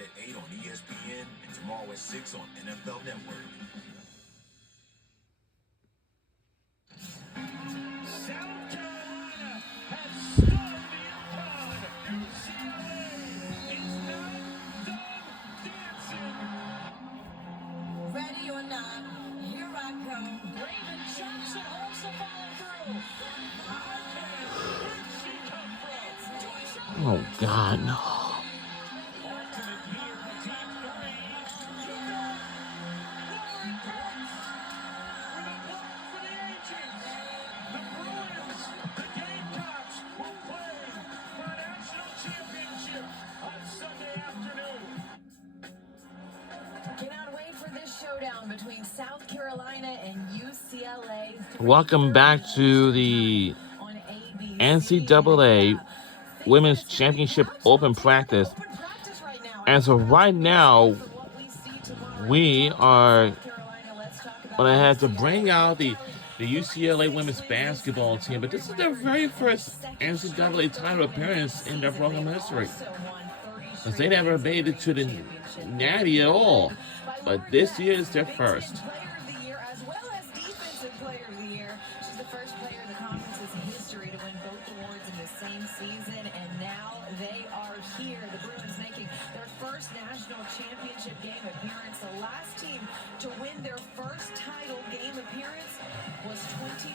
tonight at 8 on ESPN and tomorrow at 6 on NFL Network. South Carolina has stolen the UConn. UCLA is not done dancing. Ready or not, here I come. Raven Jackson also follow through. Where'd she come from? Oh, God, no. Ultimate year of Team 3. Lauren Cox with a block for the ages. The Bruins, the Gamecocks will play for a national championship on Sunday afternoon. Cannot wait for this showdown between South Carolina and UCLA. Welcome back to the On ABC. NCAA Women's Championship Open Practice. Open practice right now. As of right now, For what we see tomorrow. we are South Carolina, let's talk about going to have to UCLA. bring out the UCLA women's basketball team, but this is their very first NCAA title appearance in their program history. Because they never made it to the Natty at all. But this year is their first. Player of the year as well as defensive player of the year. She's the first player in the conference's history to win both awards in the same season, and now they are here. The Bruins making their first national championship game appearance. The last team to win their first title game appearance was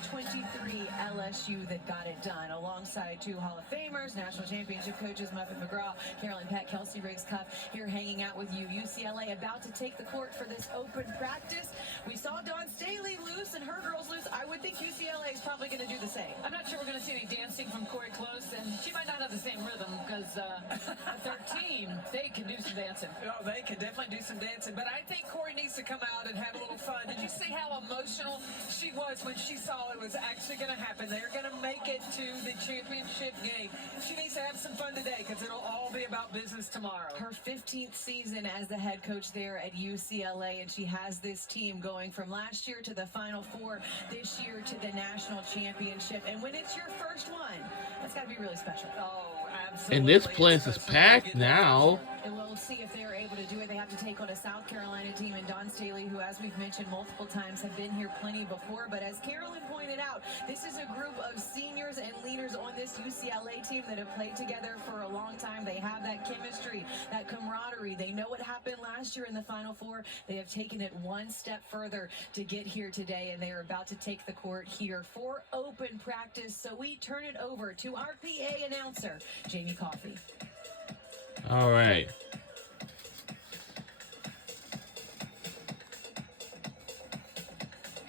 2023 LSU that got it done, alongside two Hall of Famers, national championship coaches Muffet McGraw, Carolyn Peck, Kelsey Riggs-Cuff, here hanging out with you. UCLA about to take the court for this open practice. We saw Dawn Staley loose and her girls loose. I would think UCLA is probably going to do the same. I'm not sure we're going to see any dancing from Corey Close, and she might not have the same rhythm because their team, they can do some dancing. Oh, they can definitely do some dancing, but I think Corey needs to come out and have a little fun. Did you see how emotional she was when she saw it was actually going to happen? They're going to make it to the championship game. She needs to have some fun today because it'll all be about business tomorrow. Her 15th season as the head coach there at UCLA, and she has this team going from last year to the Final Four, this year to the national championship. And when it's your first one, that's got to be really special. Oh, absolutely. And this place is packed now. And we'll see if they're able to do it. They have to take on a South Carolina team and Dawn Staley, who, as we've mentioned multiple times, have been here plenty before. But as Carolyn pointed out, this is a group of seniors and leaders on this UCLA team that have played together for a long time. They have that chemistry, that camaraderie. They know what happened last year in the Final Four. They have taken it one step further to get here today, and they are about to take the court here for open practice. So we turn it over to our PA announcer, Jamie Coffey. All right.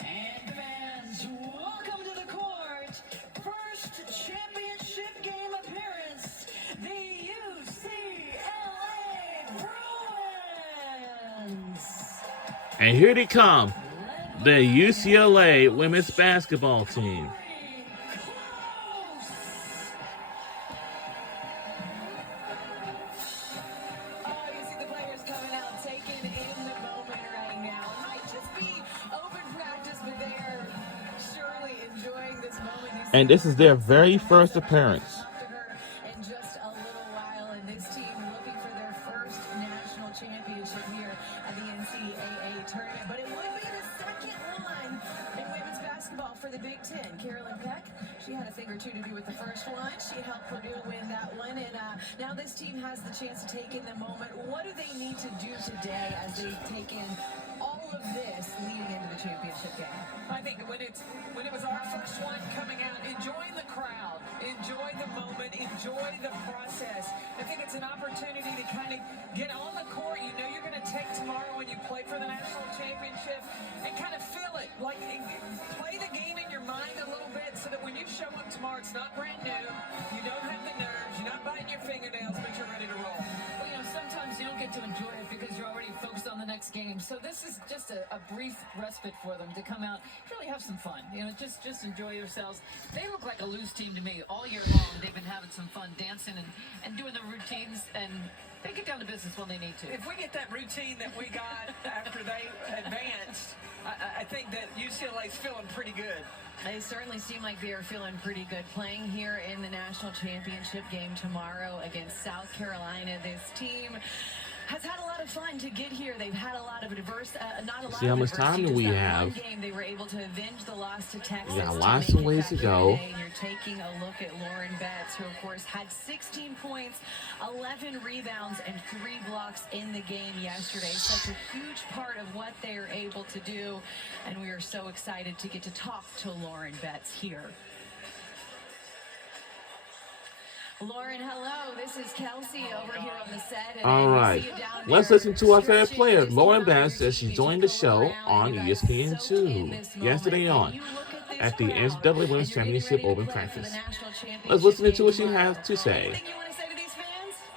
And fans, welcome to the court. First championship game appearance, the UCLA Bruins. And here they come, the UCLA women's basketball team. Oh, you see the players coming out, taking in the moment right now. It might just be open practice, but they are surely enjoying this moment. You see And this is their very first appearance. talk to her in just a little while, and this team looking for their first national championship here at the NCAA tournament. But it would be the second one in women's basketball for the Big Ten. Carolyn Peck, she had a thing or two to do with the first one. She helped Purdue win that one, and now this team has the chance to take in the moment. What do they need to do today as they take in all of this leading into the championship game? I think when it was our first one coming out, enjoying the crowd, enjoy the moment, enjoy the process. I think it's an opportunity to kind of get on the court. You know you're going to take tomorrow when you play for the national championship and kind of feel it. Like play the game in your mind a little bit so that when you show up tomorrow, it's not brand new. You don't have the nerves. You're not biting your fingernails, but you're ready to roll. Well, you know, sometimes you don't get to enjoy it because you're already focused on the next game. So this is just a brief respite for them to come out, really have some fun. You know, just enjoy yourselves. They look like a loose team to me all year long. They've been having some fun dancing and doing the routines, and they get down to business when they need to. If we get that routine that we got after they advanced, I think that UCLA's feeling pretty good. They certainly seem like they are feeling pretty good playing here in the national championship game tomorrow against South Carolina. This team has had a lot of fun to get here. They've had a lot of not a lot See how of much time adversity, we just that have. one game they were able to avenge the loss to Texas. We got to lots make of it ways back to here go. today. And you're taking a look at Lauren Betts, who of course had 16 points, 11 rebounds, and 3 blocks in the game yesterday. Such a huge part of what they are able to do, and we are so excited to get to talk to Lauren Betts here. Lauren, hello. This is Kelsey over here on the set. All right. Let's listen to our favorite player, Lauren Betts, as she joined the show on ESPN2 yesterday on at the NCAA Women's Championship Open practice. Let's listen to what she has to say.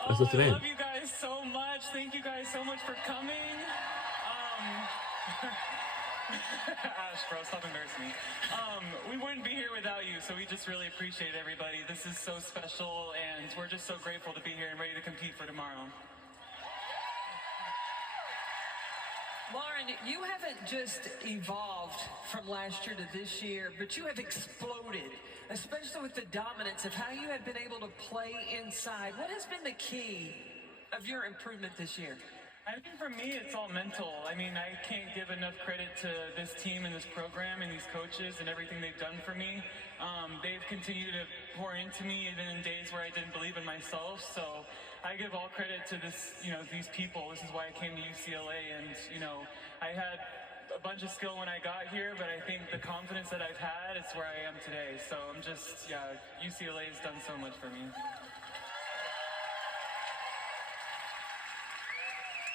Let's listen in. I love you guys so much. Thank you guys so much for coming. Ash, bro, stop embarrassing me. We wouldn't be here without you, so we just really appreciate everybody. This is so special, and we're just so grateful to be here and ready to compete for tomorrow. Lauren, you haven't just evolved from last year to this year, but you have exploded, especially with the dominance of how you have been able to play inside. What has been the key of your improvement this year? I think for me, it's all mental. I mean, I can't give enough credit to this team and this program and these coaches and everything they've done for me. They've continued to pour into me even in days where I didn't believe in myself. So I give all credit to this, these people. This is why I came to UCLA, and I had a bunch of skill when I got here, but I think the confidence that I've had is where I am today. So I'm just, UCLA has done so much for me.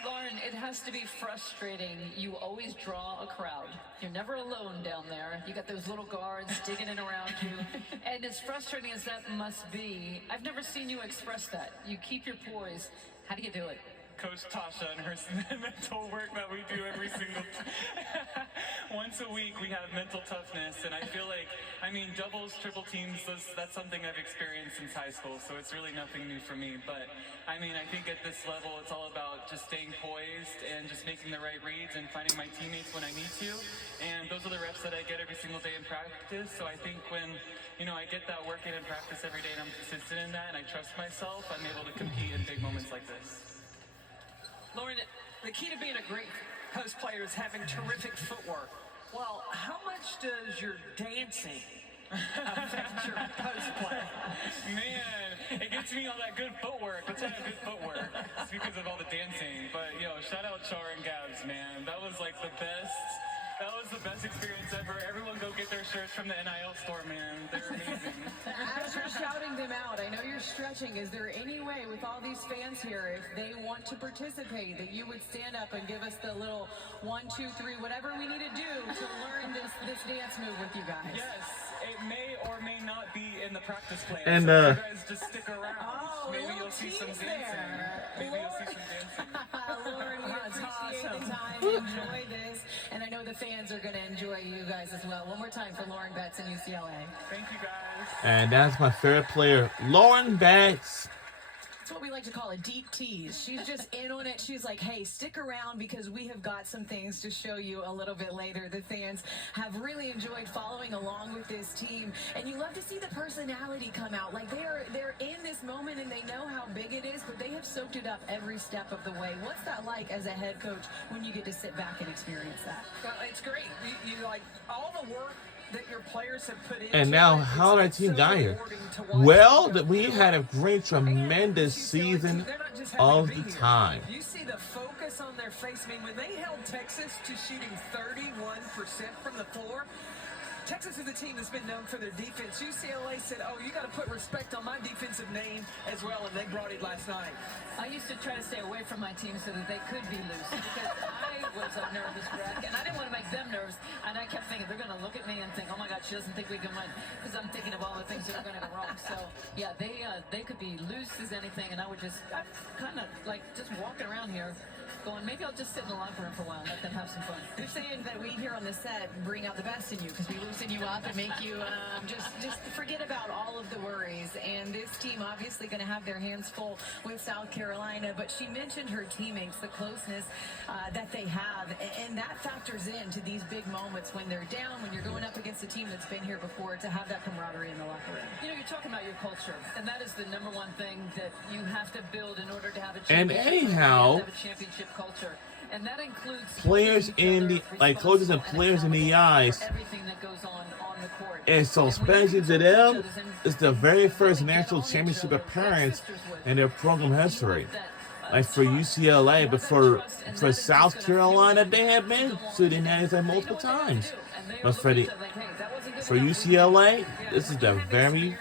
Lauren, it has to be frustrating. You always draw a crowd. You're never alone down there. You got those little guards digging in around you. And as frustrating as that must be, I've never seen you express that. You keep your poise. How do you do it? Coach Tasha and her mental work that we do every single once a week. We have mental toughness, and I feel like, doubles, triple teams, that's something I've experienced since high school, so it's really nothing new for me. But I think at this level, it's all about just staying poised and just making the right reads and finding my teammates when I need to, and those are the reps that I get every single day in practice. So I think when I get that work in practice every day and I'm consistent in that and I trust myself, I'm able to compete in big moments like this. Lauren, the key to being a great post player is having terrific footwork. Well, how much does your dancing affect your post play? Man, it gets me all that good footwork. Let's have good footwork. It's because of all the dancing. But, shout out Char and Gabs, man. That was like the best. That was the best experience ever. Everyone go get their shirts from the NIL store, man. They're amazing. As you're shouting them out, I know you're stretching. Is there any way with all these fans here, if they want to participate, that you would stand up and give us the little 1, 2, 3, whatever we need to do to learn this dance move with you guys? Yes, it may or may not be in the practice plan. And, so you guys just stick around. Oh, Maybe you'll see some dancing. Maybe you'll see some dancing. Lauren, we appreciate the time. Enjoy this. And I know the fans are going to enjoy you guys as well. One more time for Lauren Betts and UCLA. Thank you, guys. And that's my favorite player, Lauren Betts. It's what we like to call a deep tease. She's just in on it. She's like, hey, stick around because we have got some things to show you a little bit later. The fans have really enjoyed following along with this team. And you love to see the personality come out. Like they're in this moment and they know how big it is, but they have soaked it up every step of the way. What's that like as a head coach when you get to sit back and experience that? Well, it's great. You like all the work that your players have put in. And now, how did our team got here? Well, we had a great, tremendous season of the time. You see the focus on their face. When they held Texas to shooting 31% from the floor, Texas is a team that's been known for their defense. UCLA said, oh, you got to put respect on my defensive name as well, and they brought it last night. I used to try to stay away from my team so that they could be loose because I was a nervous wreck, and I didn't want to make them nervous. And I kept thinking, they're going to look at me and think, oh, my God, she doesn't think we can win, because I'm thinking of all the things that are going to go wrong. So, yeah, they could be loose as anything, and I kind of like just walking around here. going, maybe I'll just sit in the locker room for a while and let them have some fun. They're saying that we here on the set bring out the best in you because we loosen you up and make you just forget about all of the worries. And this team obviously going to have their hands full with South Carolina. But she mentioned her teammates, the closeness that they have, and that factors into these big moments when they're down, when you're going up against a team that's been here before, to have that camaraderie in the locker room. You know, you're talking about your culture, and that is the number one thing that you have to build in order to have a And championship. anyhow, have a championship culture. And that includes players in the coaches and players in the eyes. Everything that goes on the court. And so especially to them, it's the very first national championship appearance in their program history. Like for UCLA, but for South Carolina, they have been to the Natties like multiple times. But for UCLA, this is the very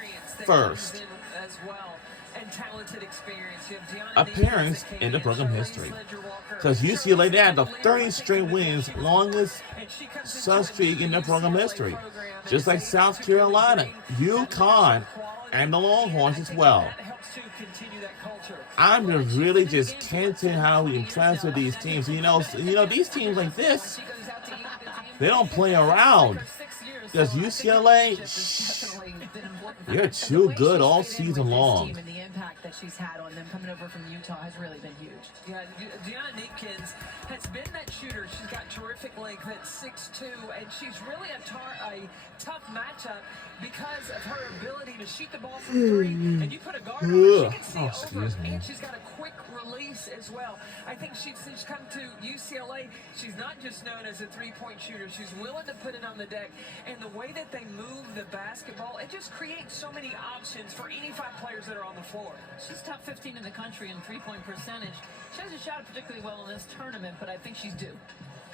first appearance in the program history. Because UCLA, they had the 30 straight wins, longest streak in their program history. Just like South Carolina, UConn, and the Longhorns as well. I'm just can't tell how impressed with these teams. You know, these teams like this, they don't play around. Because UCLA, they're too good all season long. And the impact that she's had on them coming over from Utah has really been huge. Yeah, Deanna Neepkins has been that shooter. She's got terrific length at 6'2", and she's really a tough matchup because of her ability to shoot the ball from three. And you put a guard on her, she can see over, and she's got a quick release as well. I think since she's come to UCLA, she's not just known as a three-point shooter. She's willing to put it on the deck. And the way that they move the basketball, it just creates so many options for any five players that are on the floor. She's top 15 in the country in three-point percentage. She hasn't shot particularly well in this tournament, but I think she's due.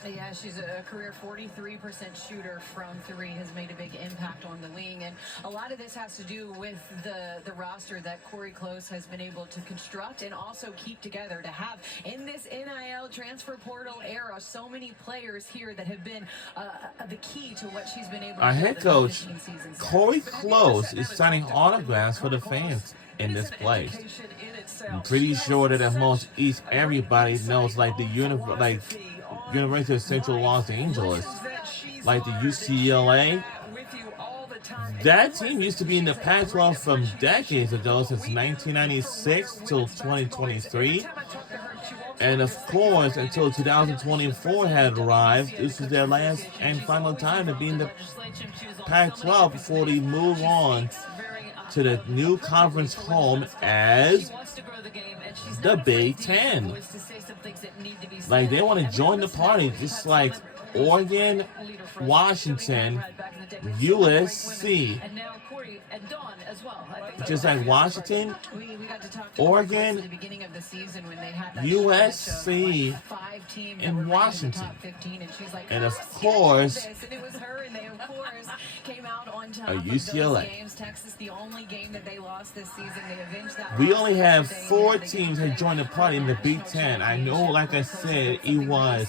Yeah, she's a career 43% shooter from three, has made a big impact on the wing. And a lot of this has to do with the roster that Corey Close has been able to construct and also keep together, to have in this NIL transfer portal era so many players here that have been the key to what she's been able to do. Our head coach, Corey Close, is signing autographs for the fans in this place. I'm pretty sure that at most everybody knows, like the University of Central Los Angeles, like the UCLA. That team used to be in the Pac-12 from decades ago, since 1996 till 2023. And of course, until 2024 had arrived, this was their last and final time to be in the Pac-12 before they move on to the new conference home as the Big Ten. Like, they want to join the party, just like Oregon, Washington, USC. Just like Washington, Oregon, USC, and Washington. And of course, UCLA. We only have 4 teams that joined the party in the Big Ten. I know, like I said, it was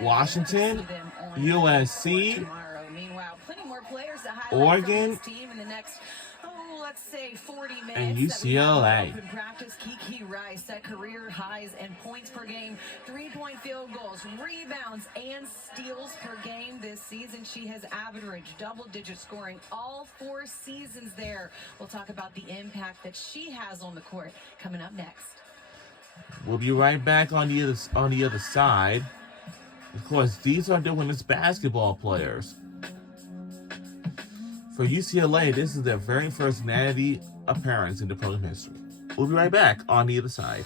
Washington, USC, Oregon, and UCLA. Open practice, Kiki Rice set career highs in points per game, 3-point field goals, rebounds, and steals per game this season. She has averaged double-digit scoring all 4 seasons there. We'll talk about the impact that she has on the court coming up next. We'll be right back on the other side. Of course, these are the women's basketball players. For UCLA, this is their very first natty appearance in the program history. We'll be right back on the other side.